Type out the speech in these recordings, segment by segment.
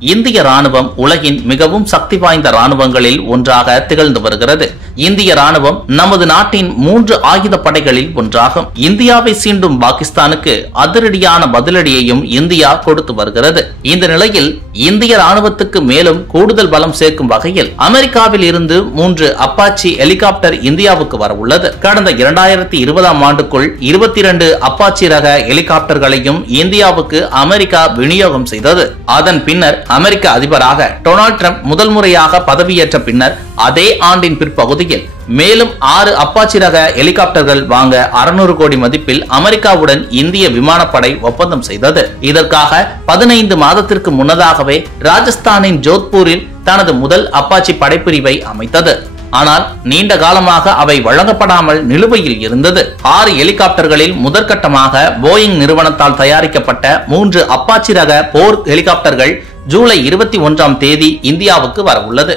இந்திய ராணுவம் உலகின் மிகவும் சக்தி வாய்ந்த ராணுவங்களில் ஒன்றாக திகழ்ந்து வருகிறது. இந்திய ராணுவம் நமது நாட்டின் 3 ஆயுத படைகளில் ஒன்றாகும். இந்தியாவை சீண்டும் பாகிஸ்தானுக்கு அதிரடியான பதிலடியையும் இந்தியா கொடுத்து வருகிறது. இந்த நிலையில் இந்திய ராணுவத்துக்கு மேலும் கூடுதல் பலம் சேர்க்கும் வகையில் அமெரிக்காவில் இருந்து 3 அப்பாச்சி ஹெலிகாப்டர் இந்தியாவுக்கு வர உள்ளது. கடந்த 2020ஆம் ஆண்டுக்குள் 22 அப்பாச்சி ரக ஹெலிகாப்டர்களையும் இந்தியாவுக்கு அமெரிக்கா விநியோகம் செய்தது. அதன் பின்னர் அமெரிக்க அதிபராக டொனால்ட் ட்ரம்ப் முதல் முறையாக பதவியேற்ற பின்னர் அதே ஆண்டின் பிற்பகுதியில் மேலும் 6 அப்பாச்சி ரக ஹெலிகாப்டர்கள் வாங்க 600 கோடி மதிப்பில் அமெரிக்காவுடன் இந்திய விமானப்படை ஒப்பந்தம் செய்தது. இதற்காக 15 மாதத்திற்கு முன்னதாகவே ராஜஸ்தானின் ஜோத்பூரில் தனது முதல் அப்பாச்சி படைப்பிரிவை அமைத்தது. ஆனால் நீண்ட காலமாக அவை வழங்கப்படாமல் நிலுவையில் இருந்தது. 6 ஹெலிகாப்டர்களில் முதற்கட்டமாக போயிங் நிறுவனத்தால் தயாரிக்கப்பட்ட 3 அப்பாச்சி ரக போர் ஹெலிகாப்டர்கள் ஜூலை 21ஆம் தேதி இந்தியாவுக்கு வர உள்ளது.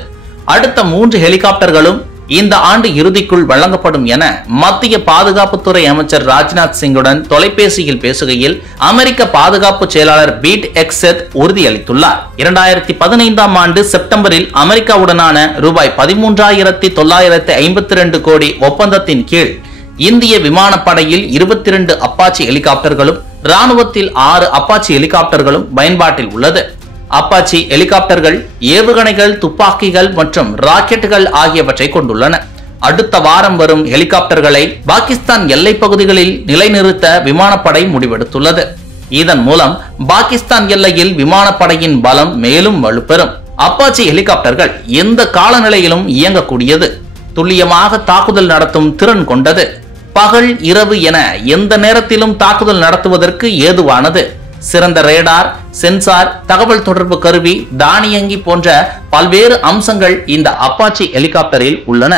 அடுத்த 3 ஹெலிகாப்டர்களும் இந்த ஆண்டு இறுதிக்குள் வழங்கப்படும் என மத்திய பாதுகாப்புத்துறை அமைச்சர் ராஜ்நாத் சிங்குடன் தொலைபேசியில் பேசுகையில் அமெரிக்க பாதுகாப்பு செயலாளர் பீட் எக்ஸெத் உறுதியளித்துள்ளார். 2015ஆம் ஆண்டு செப்டம்பரில் அமெரிக்காவுடனான ரூபாய் 13,952 கோடி ஒப்பந்தத்தின் கீழ் இந்திய விமானப்படையில் 22 அப்பாச்சி ஹெலிகாப்டர்களும் ராணுவத்தில் 6 அப்பாச்சி ஹெலிகாப்டர்களும் பயன்பாட்டில் உள்ளது. அப்பாச்சி ஹெலிகாப்டர்கள் ஏவுகணைகள், துப்பாக்கிகள் மற்றும் ராக்கெட்டுகள் ஆகியவற்றை கொண்டுள்ளன. அடுத்த வாரம் வரும் ஹெலிகாப்டர்களை பாகிஸ்தான் எல்லை பகுதிகளில் நிலைநிறுத்த விமானப்படை முடிவெடுத்துள்ளது. இதன் மூலம் பாகிஸ்தான் எல்லையில் விமானப்படையின் பலம் மேலும் வலுப்பெறும். அப்பாச்சி ஹெலிகாப்டர்கள் எந்த காலநிலையிலும் இயங்கக்கூடியது, துல்லியமாக தாக்குதல் நடத்தும் திறன் கொண்டது, பகல் இரவு என எந்த நேரத்திலும் தாக்குதல் நடத்துவதற்கு ஏதுவானது, சிறந்த ரேடார், சென்சார், தகவல் தொடர்பு கருவி, தானியங்கி போன்ற பல்வேறு அம்சங்கள் இந்த அப்பாச்சி ஹெலிகாப்டரில் உள்ளன.